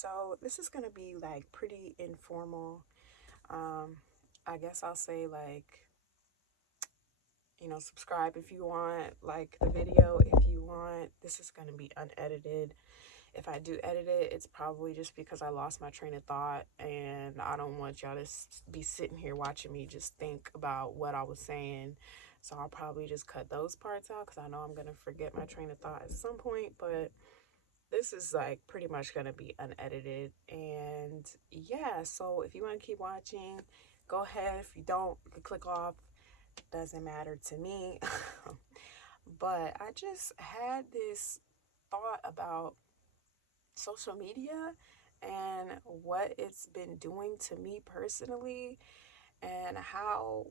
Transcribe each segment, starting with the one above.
So this is gonna be like pretty informal. Um, I guess I'll say subscribe if you want, like the video if you want. This is gonna be unedited. If I do edit it, it's probably just because I lost my train of thought and I don't want y'all to be sitting here watching me just think about what I was saying. So I'll probably just cut those parts out because I know I'm gonna forget my train of thought at some point, but this is like pretty much going to be unedited. And yeah, so if you want to keep watching, go ahead. If you don't, you can click off. Doesn't matter to me. But I just had this thought about social media and what it's been doing to me personally and how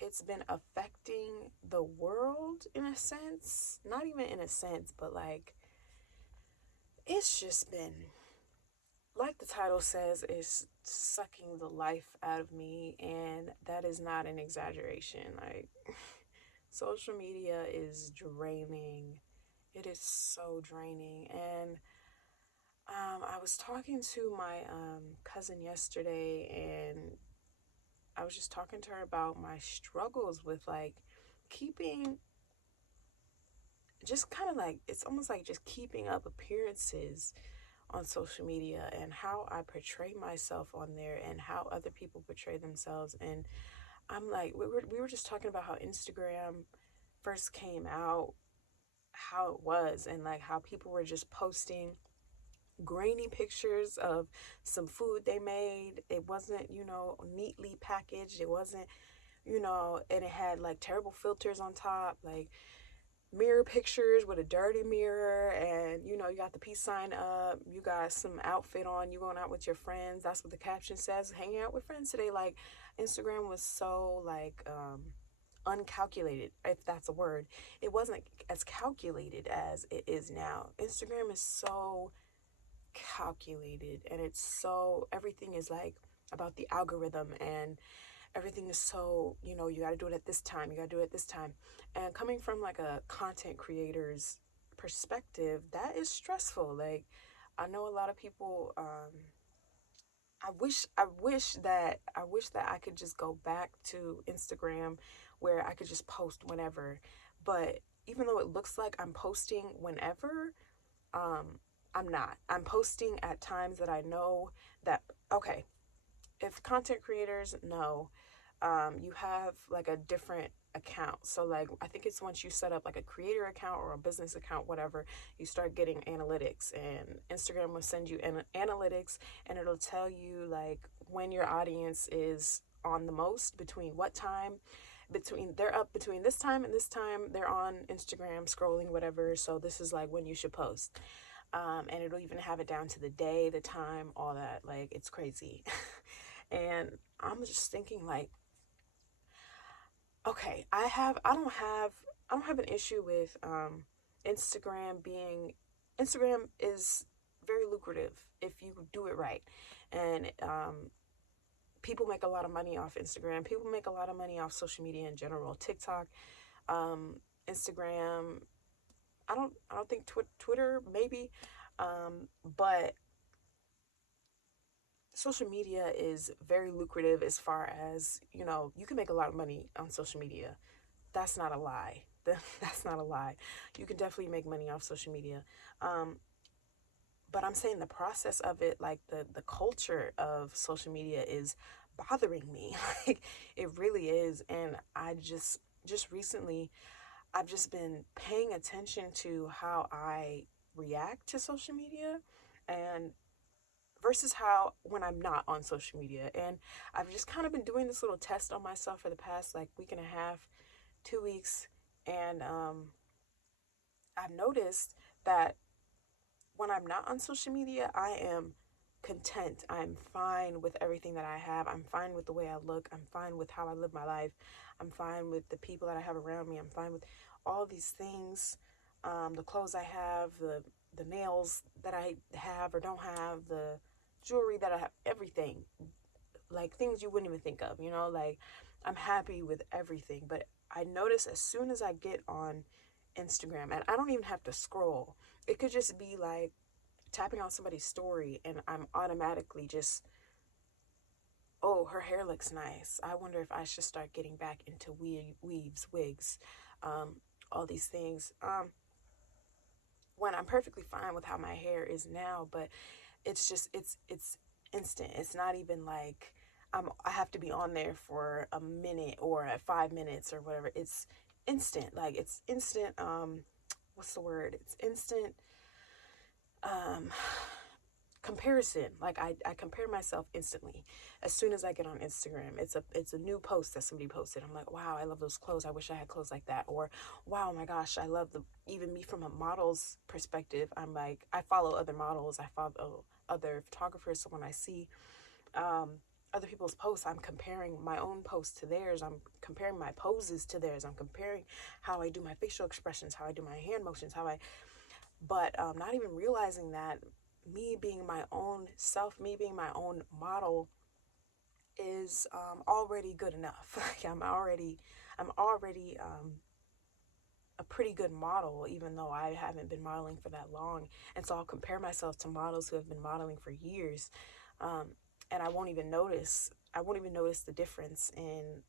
it's been affecting the world in a sense. Not even in a sense, but like it's just been, like the title says, is sucking the life out of me, and that is not an exaggeration. Like, social media is draining. It is so draining. And I was talking to my cousin yesterday, and I was just talking to her about my struggles with like keeping, just kind of like, it's almost like just keeping up appearances on social media and how I portray myself on there and how other people portray themselves. And I'm like, we were just talking about how Instagram first came out, how it was, and like how people were just posting grainy pictures of some food they made. It wasn't, neatly packaged. It wasn't, and it had like terrible filters on top, like mirror pictures with a dirty mirror, and you got the peace sign up, you got some outfit on, you going out with your friends. That's what the caption says, hanging out with friends today. Like, Instagram was so like uncalculated, if that's a word. It wasn't as calculated as it is now. Instagram is so calculated, and it's so, everything is like about the algorithm, and everything is so, you got to do it at this time, you got to do it at this time. And coming from like a content creator's perspective, that is stressful. Like, I know a lot of people, I wish that I could just go back to Instagram where I could just post whenever. But even though it looks like I'm posting whenever, um I'm not. I'm posting at times that I know that, okay, if content creators know, you have like a different account. So like, I think it's once you set up like a creator account or a business account, whatever, you start getting analytics, and Instagram will send you analytics, and it'll tell you like when your audience is on the most, between what time, between they're up between this time and this time, they're on Instagram scrolling, whatever. So this is like when you should post. And it'll even have it down to the day, the time, all that. Like, it's crazy. And I'm just thinking like, okay, I don't have an issue with Instagram being, Instagram is very lucrative if you do it right. And people make a lot of money off Instagram. People make a lot of money off social media in general. TikTok, um, Instagram. I don't think Twitter maybe, but social media is very lucrative as far as, you can make a lot of money on social media. That's not a lie. That's not a lie. You can definitely make money off social media. Um, but I'm saying the process of it, like the culture of social media is bothering me. Like, it really is. And I just recently, I've just been paying attention to how I react to social media, and versus how when I'm not on social media. And I've just kind of been doing this little test on myself for the past like week and a half, 2 weeks. And I've noticed that when I'm not on social media, I am content. I'm fine with everything that I have. I'm fine with the way I look. I'm fine with how I live my life. I'm fine with the people that I have around me. I'm fine with all these things, the clothes I have, the nails that I have or don't have, the jewelry that I have, everything. Like, things you wouldn't even think of, like, I'm happy with everything. But I notice as soon as I get on Instagram, and I don't even have to scroll, it could just be like tapping on somebody's story and I'm automatically just, oh, her hair looks nice. I wonder if I should start getting back into weaves, wigs, all these things. When I'm perfectly fine with how my hair is now, but it's just it's instant. It's not even like I have to be on there for a minute or 5 minutes or whatever. It's instant. Like it's instant. What's the word? It's instant. Um, Comparison. Like I compare myself instantly as soon as I get on Instagram. It's a new post that somebody posted. I'm like, wow, I love those clothes. I wish I had clothes like that. Or wow, my gosh, I love the, even me from a model's perspective. I'm like, I follow other models, I follow other photographers. So when I see other people's posts, I'm comparing my own posts to theirs. I'm comparing my poses to theirs. I'm comparing how I do my facial expressions, how I do my hand motions, but not even realizing that me being my own self, me being my own model is already good enough. Like I'm already a pretty good model, even though I haven't been modeling for that long. And so I'll compare myself to models who have been modeling for years, and I won't even notice. I won't even notice the difference in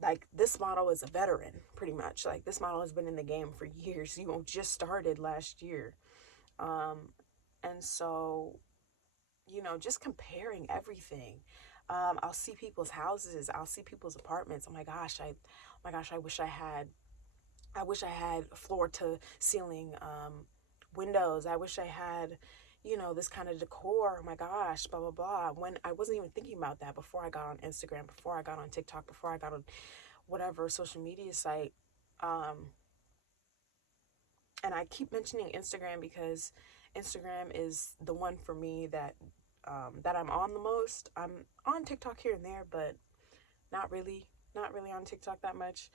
like this model is a veteran, pretty much. Like this model has been in the game for years. You just started last year. Um, and so, just comparing everything. I'll see people's houses. I'll see people's apartments. Oh my gosh, I wish I had floor to ceiling windows. I wish I had, this kind of decor. Oh my gosh, blah, blah, blah. When I wasn't even thinking about that before I got on Instagram, before I got on TikTok, before I got on whatever social media site. Um, and I keep mentioning Instagram because Instagram is the one for me that I'm on the most. I'm on TikTok here and there, but not really, not really on TikTok that much.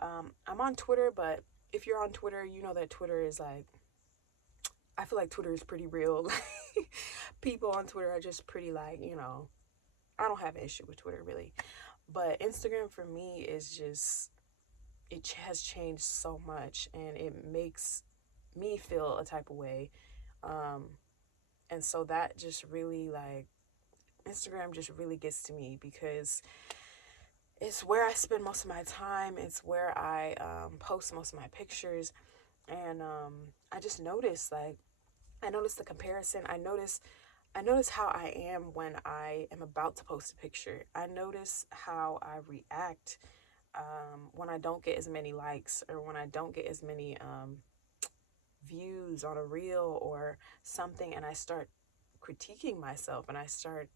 I'm on Twitter, but if you're on Twitter, you know that Twitter is like, I feel like Twitter is pretty real. People on Twitter are just pretty like, I don't have an issue with Twitter really. But Instagram for me is just, it has changed so much and it makes me feel a type of way. Um, and so that just really like, Instagram just really gets to me because it's where I spend most of my time. It's where I post most of my pictures. And I just notice like, I notice the comparison. I notice how I am when I am about to post a picture. I notice how I react when I don't get as many likes or when I don't get as many views on a reel or something, and I start critiquing myself and I start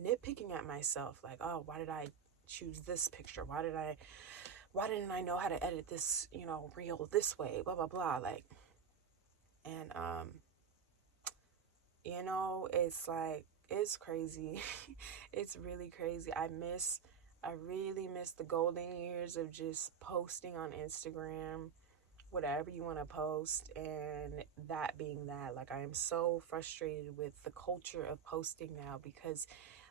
nitpicking at myself like, oh, why did I choose this picture? Why didn't I know how to edit this, reel this way, blah blah blah, like. And it's like, it's crazy. It's really crazy. I really miss the golden years of just posting on Instagram whatever you want to post, and that being that. Like, I am so frustrated with the culture of posting now because,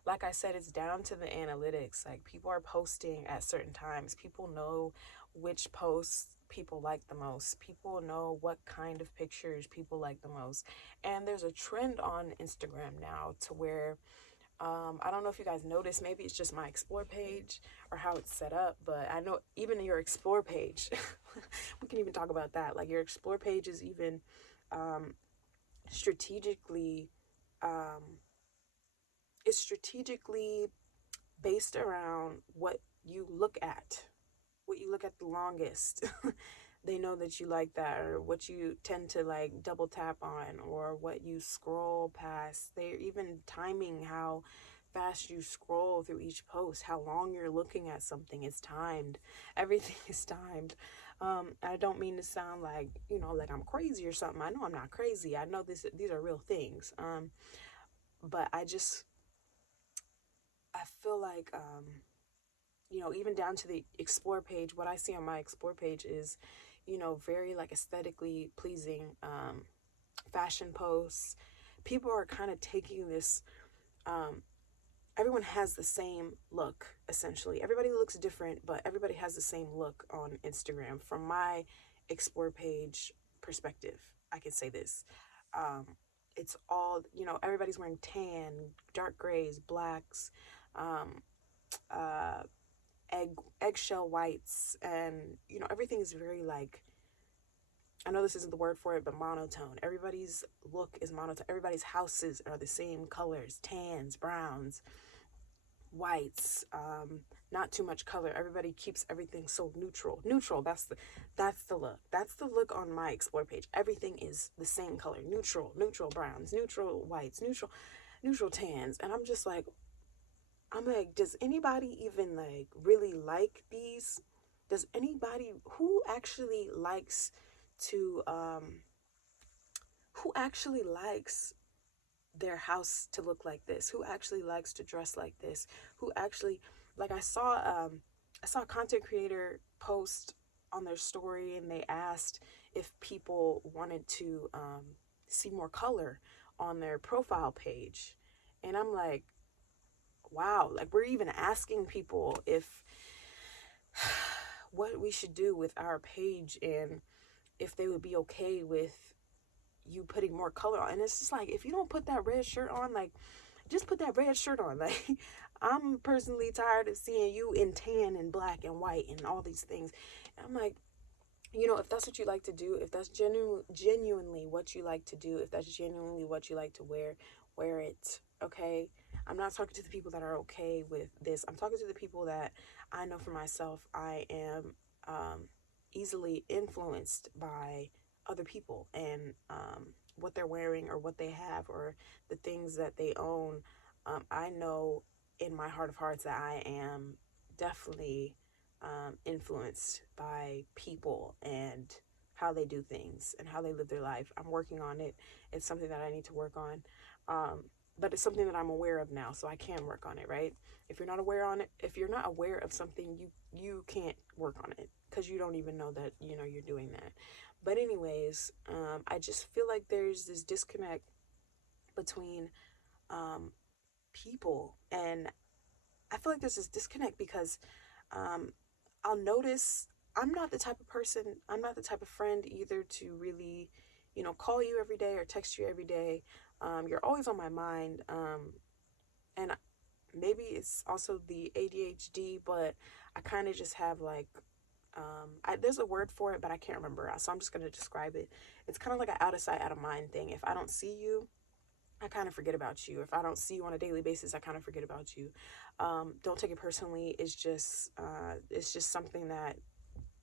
like I said, it's down to the analytics. Like, people are posting at certain times. People know which posts people like the most. People know what kind of pictures people like the most. And there's a trend on Instagram now to where I don't know if you guys noticed, maybe it's just my explore page or how it's set up, but I know even your explore page, we can even talk about that. Like, your explore page is even um, strategically, um, it's strategically based around what you look at the longest. They know that you like that, or what you tend to like double tap on, or what you scroll past. They're even timing how fast you scroll through each post, how long you're looking at something. It's timed. Everything is timed. I don't mean to sound like, like I'm crazy or something. I know I'm not crazy. I know these are real things. But I feel like even down to the explore page, what I see on my explore page is, very like aesthetically pleasing fashion posts. People are kind of taking this, everyone has the same look, essentially. Everybody looks different, but everybody has the same look on Instagram from my explore page perspective. I can say this. Um, it's all, everybody's wearing tan, dark grays, blacks, um, uh, eggshell whites, and, everything is very like, I know this isn't the word for it, but monotone. Everybody's look is monotone. Everybody's houses are the same colors, tans, browns, whites, not too much color. Everybody keeps everything so neutral. That's the look. That's the look on my explore page. Everything is the same color, neutral browns, neutral whites, neutral tans. And I'm like, does anybody even like really like these? Does anybody who actually likes to who actually likes their house to look like this, who actually likes to dress like this, who actually, like, I saw a content creator post on their story, and they asked if people wanted to see more color on their profile page. And I'm like, wow, like, we're even asking people if what we should do with our page, and if they would be okay with you putting more color on. And it's just like, if you don't put that red shirt on, like, just put that red shirt on. Like, I'm personally tired of seeing you in tan and black and white and all these things. And I'm like, if that's what you like to do, if that's genuinely what you like to do, if that's genuinely what you like to wear it. Okay. I'm not talking to the people that are okay with this. I'm talking to the people that I know for myself. I am easily influenced by other people, and what they're wearing or what they have or the things that they own. I know in my heart of hearts that I am definitely influenced by people and how they do things and how they live their life. I'm working on it. It's something that I need to work on. But it's something that I'm aware of now, so I can work on it, right? If you're not aware on it, if you're not aware of something, you can't work on it because you don't even know that, you're doing that. But anyways, I just feel like there's this disconnect between people, and I feel like there's this disconnect because um, I'll notice I'm not the type of friend either to really, call you every day or text you every day. You're always on my mind. And maybe it's also the ADHD, but I kind of just have like, there's a word for it, but I can't remember. So I'm just going to describe it. It's kind of like an out of sight, out of mind thing. If I don't see you, I kind of forget about you. If I don't see you on a daily basis, I kind of forget about you. Don't take it personally. It's just something that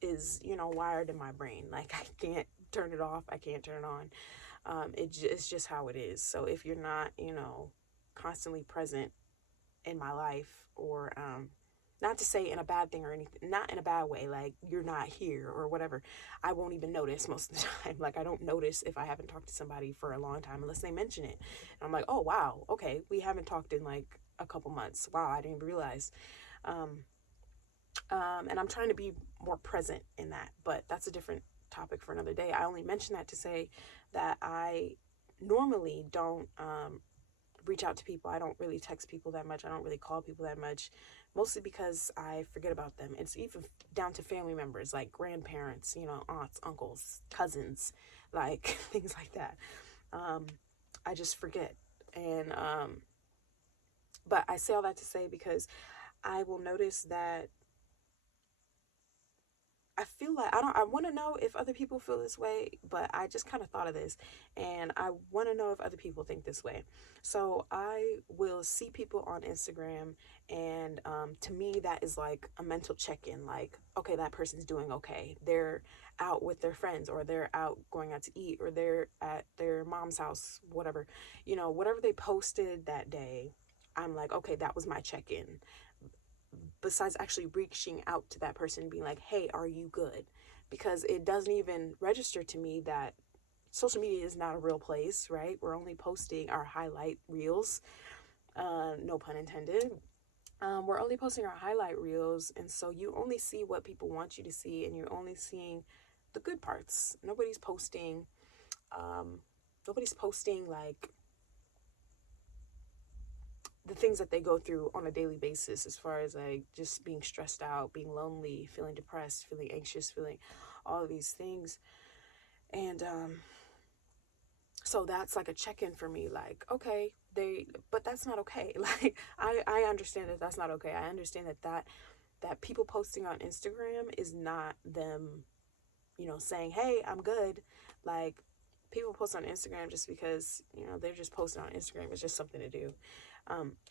is, wired in my brain. Like, I can't turn it off. I can't turn it on. It's just how it is. So if you're not, constantly present in my life, or, not to say in a bad thing or anything, not in a bad way, like you're not here or whatever, I won't even notice most of the time. Like, I don't notice if I haven't talked to somebody for a long time unless they mention it. And I'm like, oh, wow, okay, we haven't talked in like a couple months. Wow, I didn't realize. And I'm trying to be more present in that, but that's a different topic for another day. I only mention that to say that I normally don't reach out to people. I don't really text people that much. I don't really call people that much, mostly because I forget about them. It's even down to family members, like grandparents, aunts, uncles, cousins, like things like that. I just forget. And, but I say all that to say because I will notice that I feel like I want to know if other people feel this way, but I just kind of thought of this, and I want to know if other people think this way. So I will see people on Instagram, and to me that is like a mental check-in. Like, okay, that person's doing okay. They're out with their friends, or they're out going out to eat, or they're at their mom's house, whatever. Whatever they posted that day, I'm like, okay, that was my check-in, besides actually reaching out to that person and being like, hey, are you good? Because it doesn't even register to me that social media is not a real place, right? We're only posting our highlight reels, no pun intended. We're only posting our highlight reels, and so you only see what people want you to see, and you're only seeing the good parts. Nobody's posting like the things that they go through on a daily basis, as far as like just being stressed out, being lonely, feeling depressed, feeling anxious, feeling all of these things. And So that's like a check-in for me, like, okay, but that's not okay. Like, I understand that that's not okay. I understand that people posting on Instagram is not them, saying, hey, I'm good. Like, people post on Instagram just because, they're just posting on Instagram. It's just something to do.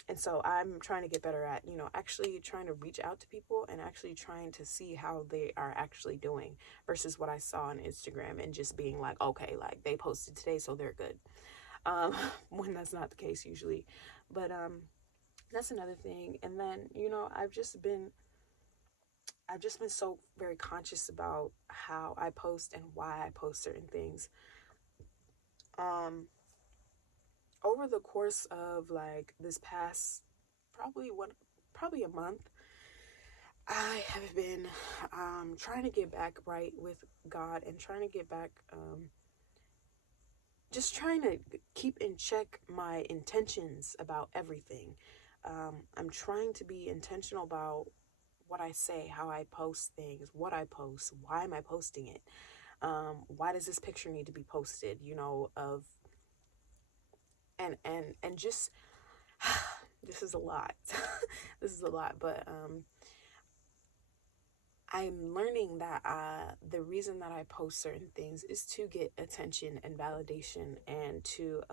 And so I'm trying to get better at, actually trying to reach out to people and actually trying to see how they are actually doing versus what I saw on Instagram and just being like, okay, like they posted today, so they're good. When that's not the case usually. But that's another thing. And then, I've just been so very conscious about how I post and why I post certain things. Um, Over the course of like this past probably a month, I have been trying to get back right with God and trying to get back, just trying to keep in check my intentions about everything. I'm trying to be intentional about what I say, how I post things, what I post, why am I posting it? Why does this picture need to be posted? Of and just this is a lot. This is a lot, but I'm learning that the reason that I post certain things is to get attention and validation and to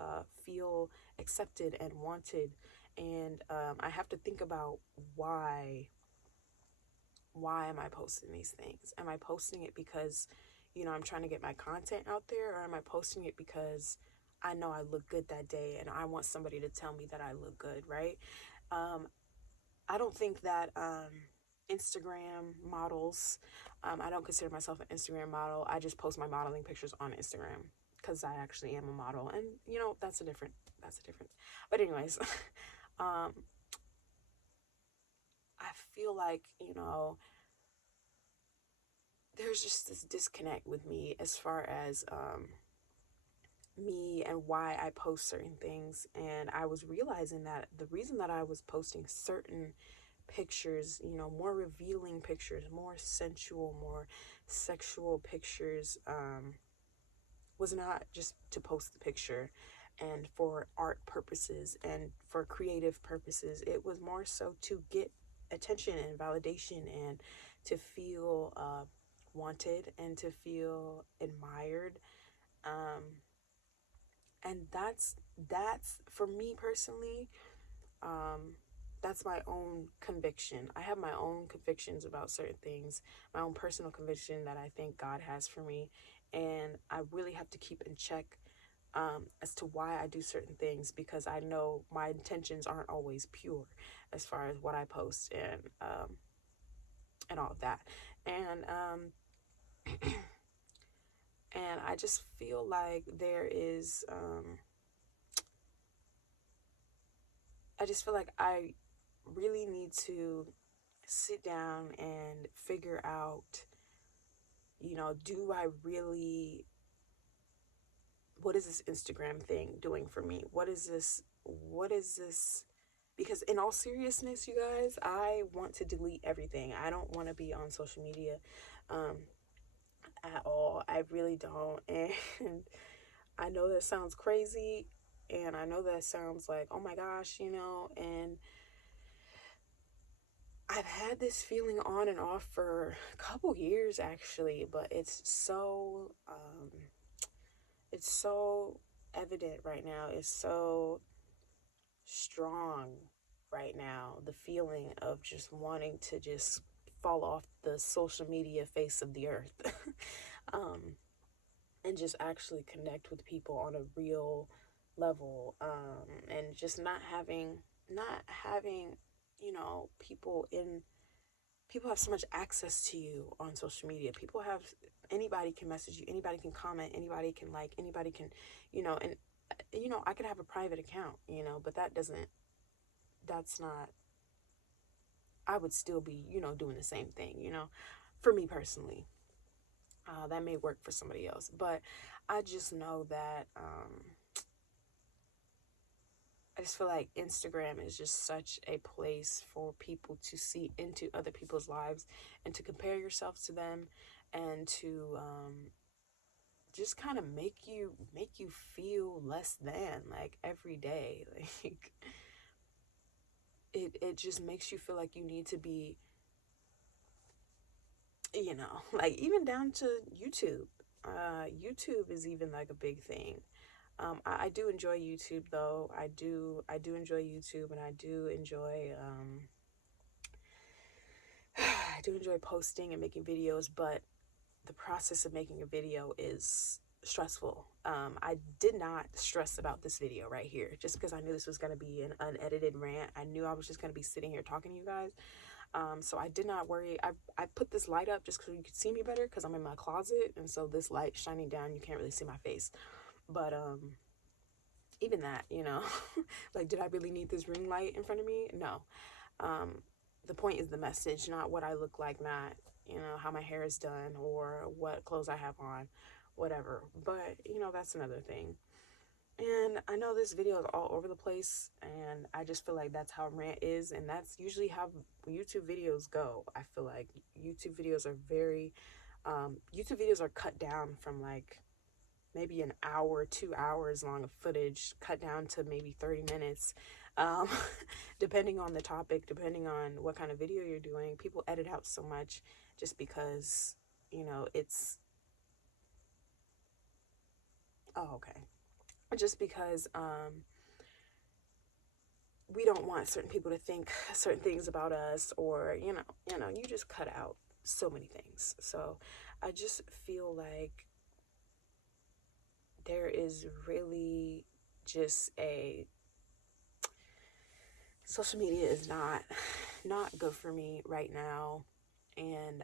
feel accepted and wanted. And I have to think about why am I posting these things? Am I posting it because, I'm trying to get my content out there, or am I posting it because I know I look good that day and I want somebody to tell me that I look good, right? Um, I don't think that Instagram models, I don't consider myself an Instagram model. I just post my modeling pictures on Instagram because I actually am a model. And, that's a different, but anyways, um, I feel like, there's just this disconnect with me as far as me and why I post certain things. And I was realizing that the reason that I was posting certain pictures, more revealing pictures, more sensual, more sexual pictures, was not just to post the picture and for art purposes and for creative purposes. It was more so to get attention and validation and to feel wanted and to feel admired. Um, and that's for me personally. Um, that's my own conviction. I have my own convictions about certain things, my own personal conviction that I think God has for me. And I really have to keep in check as to why I do certain things, because I know my intentions aren't always pure as far as what I post and all of that. And and I just feel like I just feel like I really need to sit down and figure out, do I really, what is this Instagram thing doing for me? What is this? Because in all seriousness, you guys, I want to delete everything. I don't want to be on social media um, at all. I really don't. And I know that sounds crazy. And I know that sounds like, oh my gosh, and I've had this feeling on and off for a couple years actually, but it's so evident right now. It's so strong right now. The feeling of just wanting to just fall off the social media face of the earth, um, and just actually connect with people on a real level, and just not having, people have so much access to you on social media. Anybody can message you, anybody can comment, anybody can like, anybody can, and I could have a private account, but that's not, I would still be, doing the same thing, for me personally. That may work for somebody else, but I just know that, I just feel like Instagram is just such a place for people to see into other people's lives and to compare yourself to them and just kind of make you feel less than, like, every day. Like, it just makes you feel like you need to be, like, even down to YouTube. YouTube is even like a big thing. I do enjoy YouTube though. I do enjoy YouTube, and I do enjoy I do enjoy posting and making videos, but the process of making a video is stressful. I did not stress about this video right here just because I knew this was going to be an unedited rant. I knew I was just going to be sitting here talking to you guys. So I did not worry. I put this light up just because you could see me better because I'm in my closet, and so this light shining down, you can't really see my face. But even that, like, did I really need this ring light in front of me? No. The point is the message, not what I look like, not, how my hair is done or what clothes I have on, whatever. But, that's another thing. And I know this video is all over the place, and I just feel like that's how rant is, and that's usually how YouTube videos go. I feel like YouTube videos are YouTube videos are cut down from like maybe an hour, 2 hours long of footage, cut down to maybe 30 minutes. Um, Depending on the topic, depending on what kind of video you're doing, people edit out so much just because, it's, oh, okay. Just because, we don't want certain people to think certain things about us, or, you just cut out so many things. So I just feel like there is really just social media is not good for me right now. And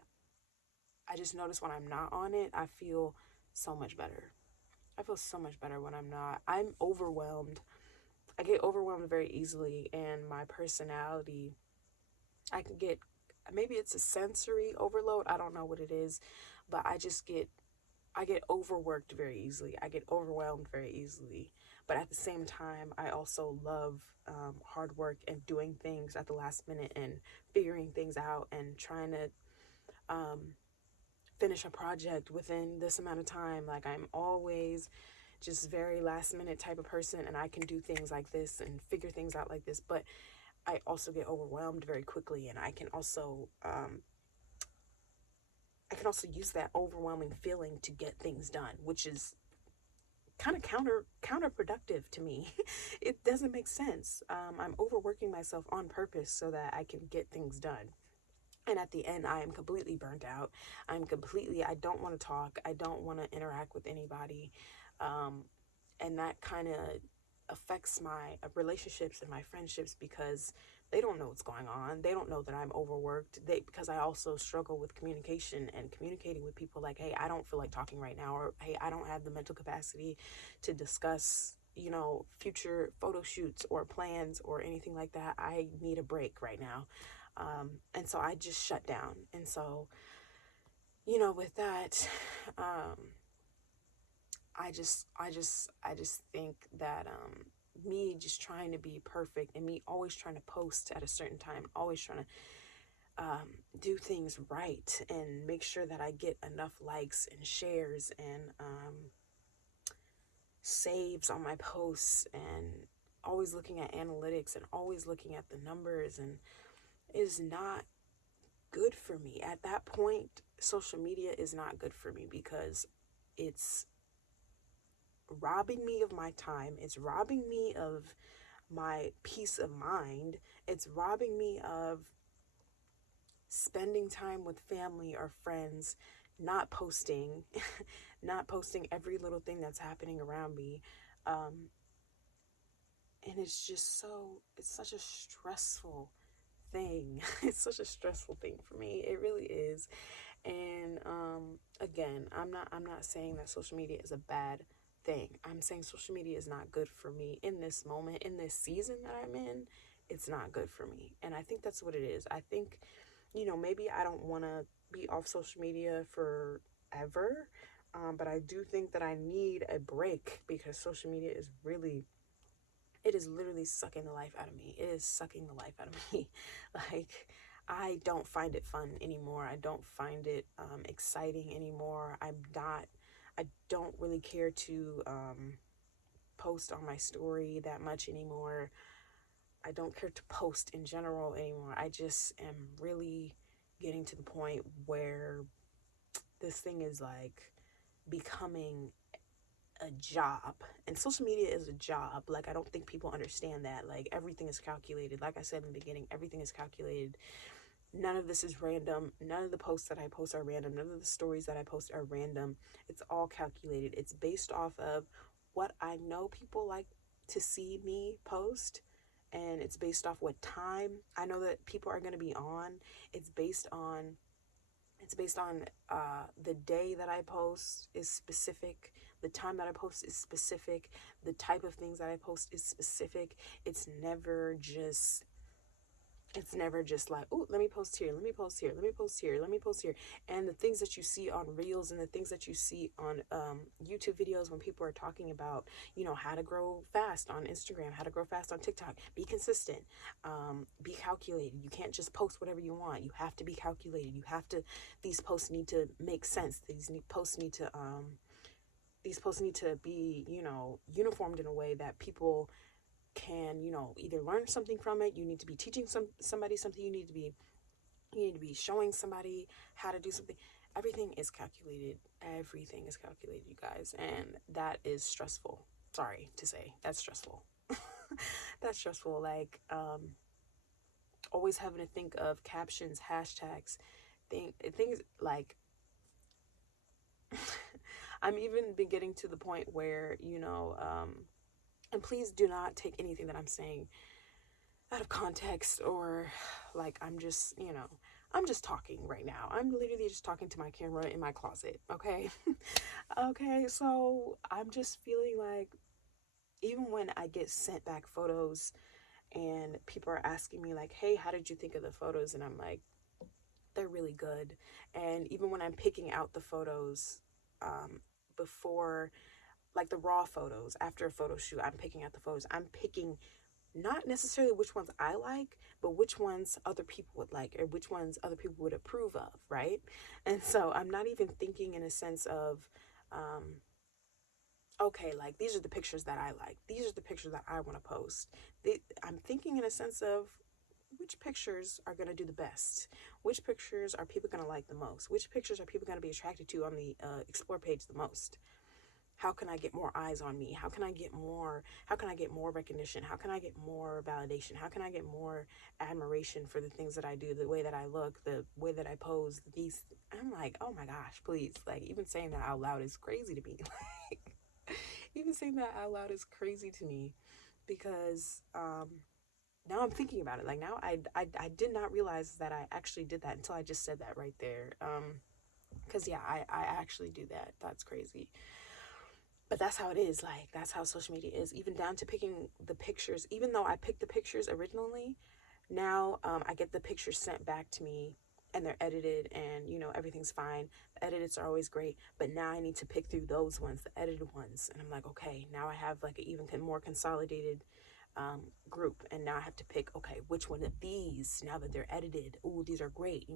I just notice when I'm not on it, I feel so much better. I feel so much better when I'm not. I'm overwhelmed. I get overwhelmed very easily, and my personality, I can get, maybe it's a sensory overload. I don't know what it is, but I get overworked very easily. I get overwhelmed very easily. But at the same time, I also love hard work and doing things at the last minute and figuring things out and trying to finish a project within this amount of time. Like, I'm always just very last minute type of person, and I can do things like this and figure things out like this. But I also get overwhelmed very quickly, and I can also use that overwhelming feeling to get things done, which is kind of counterproductive to me. It doesn't make sense. I'm overworking myself on purpose so that I can get things done. And at the end, I am completely burnt out. I don't want to talk. I don't want to interact with anybody. And that kind of affects my relationships and my friendships because they don't know what's going on. They don't know that I'm overworked. Because I also struggle with communication and communicating with people, like, hey, I don't feel like talking right now, or hey, I don't have the mental capacity to discuss, future photo shoots or plans or anything like that. I need a break right now. And so I just shut down. And so, with that, I just think that me just trying to be perfect, and me always trying to post at a certain time, always trying to do things right and make sure that I get enough likes and shares and saves on my posts, and always looking at analytics and always looking at the numbers, and is not good for me. At that point, social media is not good for me because it's robbing me of my time. It's robbing me of my peace of mind. It's robbing me of spending time with family or friends, not posting, not posting every little thing that's happening around me. And it's such a stressful thing. It's such a stressful thing for me. It really is. And again, I'm not saying that social media is a bad thing. I'm saying social media is not good for me in this moment, in this season that I'm in. It's not good for me. And I think that's what it is. I think, maybe I don't want to be off social media forever. But I do think that I need a break because social media is it is literally sucking the life out of me. It is sucking the life out of me. Like, I don't find it fun anymore. I don't find it exciting anymore. I don't really care to post on my story that much anymore. I don't care to post in general anymore. I just am really getting to the point where this thing is like becoming a job, and social media is a job. Like, I don't think people understand that. Like, everything is calculated. Like I said in the beginning, everything is calculated. None of this is random. None of the posts that I post are random. None of the stories that I post are random. It's all calculated. It's based off of what I know people like to see me post, and it's based off what time I know that people are going to be on. It's based on the day that I post is specific. The time that I post is specific. The type of things that I post is specific. It's never just like, oh, let me post here, let me post here, let me post here, let me post here. And the things that you see on reels and the things that you see on YouTube videos when people are talking about, how to grow fast on Instagram, how to grow fast on TikTok, be consistent, be calculated. You can't just post whatever you want. You have to be calculated. These posts need to make sense. These posts need to be, uniformed in a way that people can, either learn something from it. You need to be teaching somebody something. You need to be showing somebody how to do something. Everything is calculated. Everything is calculated, you guys, and that is stressful. Sorry to say, that's stressful. That's stressful. Like, always having to think of captions, hashtags, things like. I'm even been getting to the point where, and please do not take anything that I'm saying out of context, or like I'm just talking right now. I'm literally just talking to my camera in my closet, okay? Okay, so I'm just feeling like, even when I get sent back photos and people are asking me like, hey, how did you think of the photos? And I'm like, they're really good. And even when I'm picking out the photos, before, like the raw photos after a photo shoot, I'm picking out the photos. I'm picking not necessarily which ones I like, but which ones other people would like, or which ones other people would approve of, right? And so I'm not even thinking in a sense of, okay, like, these are the pictures that I like. These are the pictures that I want to post. I'm thinking in a sense of, which pictures are going to do the best? Which pictures are people going to like the most? Which pictures are people going to be attracted to on the explore page the most? How can I get more eyes on me? How can I get more recognition? How can I get more validation? How can I get more admiration for the things that I do, the way that I look, the way that I pose, I'm like, oh my gosh, please. Like, even saying that out loud is crazy to me. Like, even saying that out loud is crazy to me, because now I'm thinking about it. Like, now I did not realize that I actually did that until I just said that right there. Because yeah, I actually do that. That's crazy. But that's how it is. Like, that's how social media is, even down to picking the pictures. Even though I picked the pictures originally, now I get the pictures sent back to me, and they're edited, and everything's fine. The edits are always great, but now I need to pick through those ones, the edited ones, and I'm like, okay, now I have like an even more consolidated group, and now I have to pick, okay, which one of these, now that they're edited, ooh, these are great,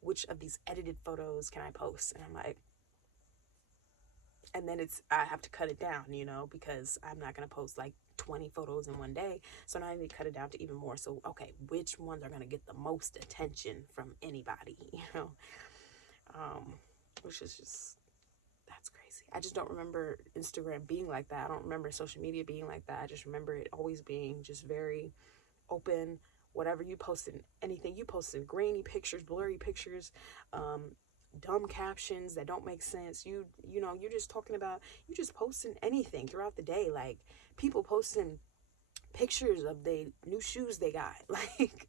which of these edited photos can I post? And I'm like, and then I have to cut it down, because I'm not going to post like 20 photos in one day. So now I need to cut it down to even more. So, okay, which ones are going to get the most attention from anybody, which is just, that's crazy. I just don't remember Instagram being like that. I don't remember social media being like that. I just remember it always being just very open. Whatever you posted, anything you posted, grainy pictures, blurry pictures, dumb captions that don't make sense. You're just you just posting anything throughout the day. Like, people posting pictures of the new shoes they got. Like,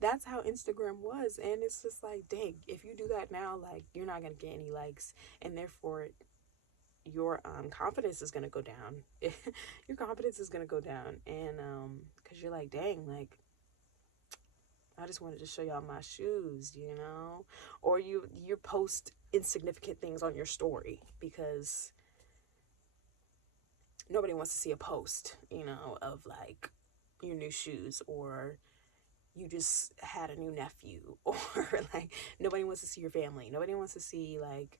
that's how Instagram was. And it's just like, dang, if you do that now, like, you're not gonna get any likes, and therefore your confidence is gonna go down. Your confidence is gonna go down, and because you're like, dang, like, I just wanted to show y'all my shoes, or you post insignificant things on your story because nobody wants to see a post, of like your new shoes, or you just had a new nephew, or like, nobody wants to see your family. Nobody wants to see, like,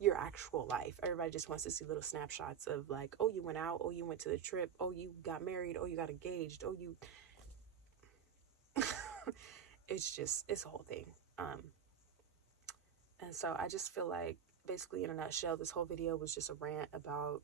your actual life. Everybody just wants to see little snapshots of like, oh, you went out, oh, you went to the trip, oh, you got married, oh, you got engaged, oh, you it's a whole thing. And so I just feel like, basically in a nutshell, this whole video was just a rant about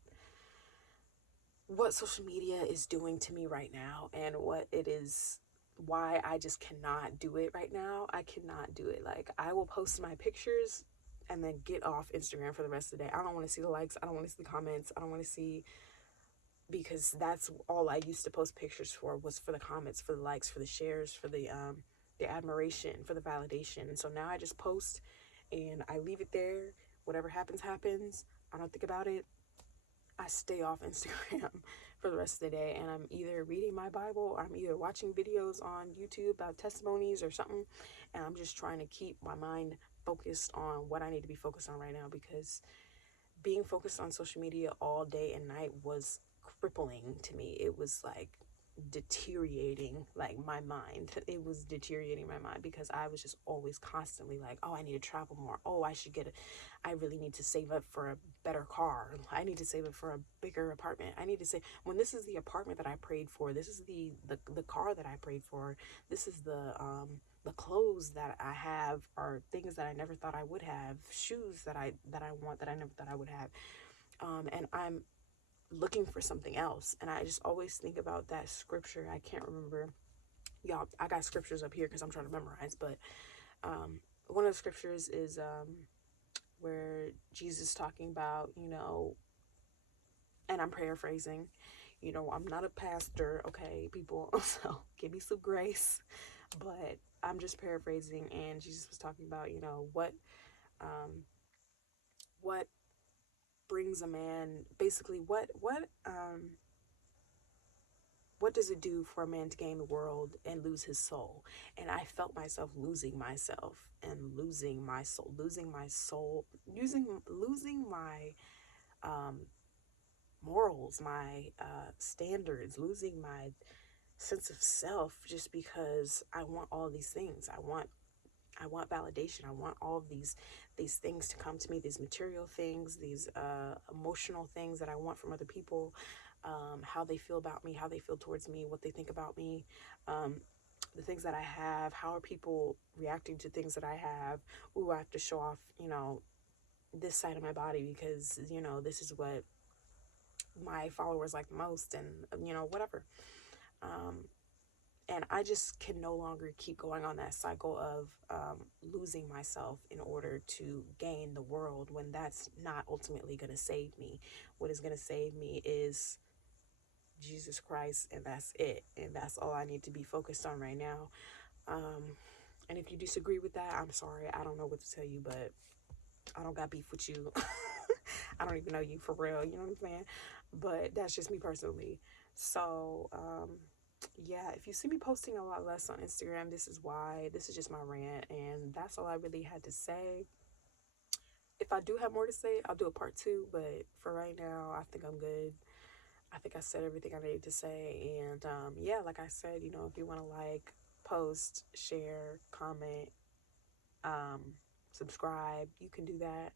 what social media is doing to me right now, and what it is, why I just cannot do it right now. I cannot do it. Like, I will post my pictures and then get off Instagram for the rest of the day. I don't want to see the likes. I don't want to see the comments. I don't want to see, because that's all I used to post pictures for, was for the comments, for the likes, for the shares, for the admiration, for the validation. And so now I just post and I leave it there. Whatever happens, happens. I don't think about it. I stay off Instagram for the rest of the day, and I'm either reading my Bible, or I'm either watching videos on YouTube about testimonies or something, and I'm just trying to keep my mind focused on what I need to be focused on right now, because being focused on social media all day and night was crippling to me. It was like deteriorating like my mind. It was deteriorating my mind, because I was just always constantly like, oh, I need to travel more. Oh, I really need to save up for a better car. I need to save up for a bigger apartment. I need to say, when this is the apartment that I prayed for, this is the car that I prayed for, this is the clothes that I have, are things that I never thought I would have, shoes that I want that I never thought I would have. And I'm looking for something else. And I just always think about that scripture. I can't remember. Y'all, I got scriptures up here because I'm trying to memorize. But one of the scriptures is where Jesus talking about, and I'm paraphrasing, I'm not a pastor, okay, people, so give me some grace. But I'm just paraphrasing, and Jesus was talking about, what brings a man, basically, what does it do for a man to gain the world and lose his soul? And I felt myself losing myself and losing my soul, losing my morals, my standards, losing my sense of self, just because I want all these things. I want validation. I want all of these things to come to me, these material things, these emotional things that I want from other people, how they feel about me, how they feel towards me, what they think about me, the things that I have, how are people reacting to things that I have. Ooh, I have to show off, this side of my body, because, this is what my followers like the most, and, whatever. And I just can no longer keep going on that cycle of losing myself in order to gain the world, when that's not ultimately going to save me. What is going to save me is Jesus Christ, and that's it. And that's all I need to be focused on right now. And if you disagree with that, I'm sorry. I don't know what to tell you, but I don't got beef with you. I don't even know you for real. You know what I'm saying? But that's just me personally. So, yeah, if you see me posting a lot less on Instagram, this is why. This is just my rant, and that's all I really had to say. If I do have more to say, I'll do a part 2, but for right now, I think I'm good. I think I said everything I needed to say, and yeah, like I said, if you want to like, post, share, comment, subscribe, you can do that.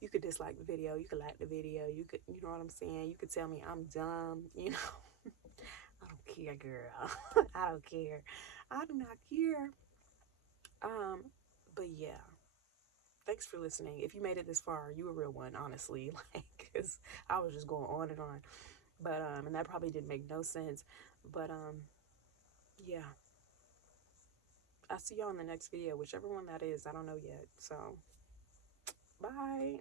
You could dislike the video, you could like the video, you could, you know what I'm saying, you could tell me I'm dumb, I don't care, girl. I don't care. I do not care. But yeah, thanks for listening. If you made it this far, you a real one, honestly. Like, cause I was just going on and on. But and that probably didn't make no sense. But yeah. I'll see y'all in the next video, whichever one that is. I don't know yet. So, bye.